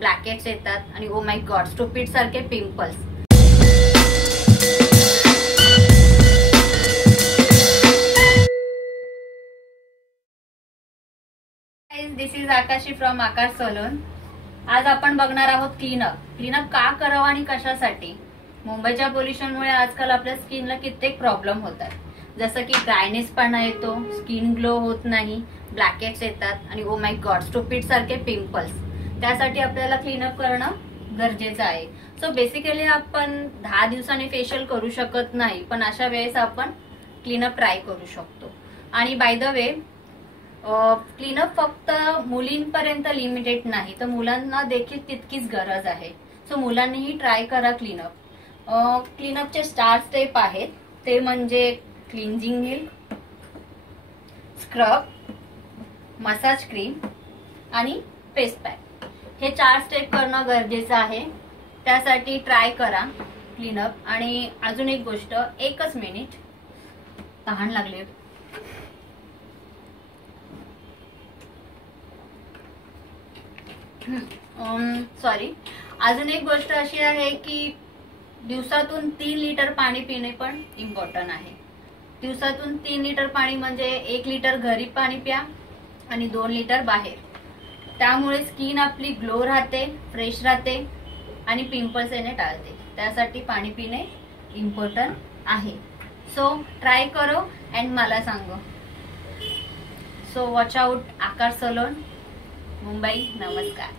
Blackheads येतात आणि oh my God stupid सारखे पिंपल्स। दिस इज आकाशी फ्रॉम आकाश सलून। आज आपण बघणार आहोत क्लीनअप का करावं आणि कशासाठी। मुंबईच्या पोल्युशनमुळे आजकाल आपल्या स्किनला कित्येक प्रॉब्लेम होतात, जसं की ड्रायनेसपणा येतो, स्किन ग्लो होत नाही, ब्लॅकेट्स येतात आणि ओ माय गॉड स्टुपिड सारखे पिंपल्स। त्यासाठी आपल्याला क्लीनअप करणं गरजेचं आहे। सो बेसिकली आपण 10 दिवसांनी फेशियल करू शकत नाही, पण अशा वेळेस आपण क्लीनअप ट्राय करू शकतो। आणि बाय द वे क्लीनअप फक्त मुलींपर्यंत लिमिटेड नाही, तर मुलांना देखील तितकीच गरज आहे। सो मुलांनीही ट्राय करा क्लीनअप। क्लीनअपचे 4 स्टेप आहेत, ते म्हणजे cleansing milk, scrub, massage cream आणि फेस पॅक। हे 4 स्टेप करणं गरजेचं आहे। त्यासाठी ट्राय करा क्लीनअप। आणि अजून एक गोष्ट, एकच मिनिट, तहान लागली। सॉरी, अजून एक गोष्ट अशी आहे की दिवसातून 3 लिटर पाणी पिणे पण इम्पॉर्टंट आहे। दिवसातून 3 लिटर पाणी म्हणजे 1 लिटर घरी पाणी प्या आणि 2 लिटर बाहेर। त्यामुळे स्किन आपली ग्लो राहते, फ्रेश राहते आणि पिंपल्स येणे टाळते। त्यासाठी पाणी पिणे इम्पॉर्टंट आहे। सो ट्राय करो अँड मला सांगो। सो वॉच आउट आकाश सलून, मुंबई। नमस्कार।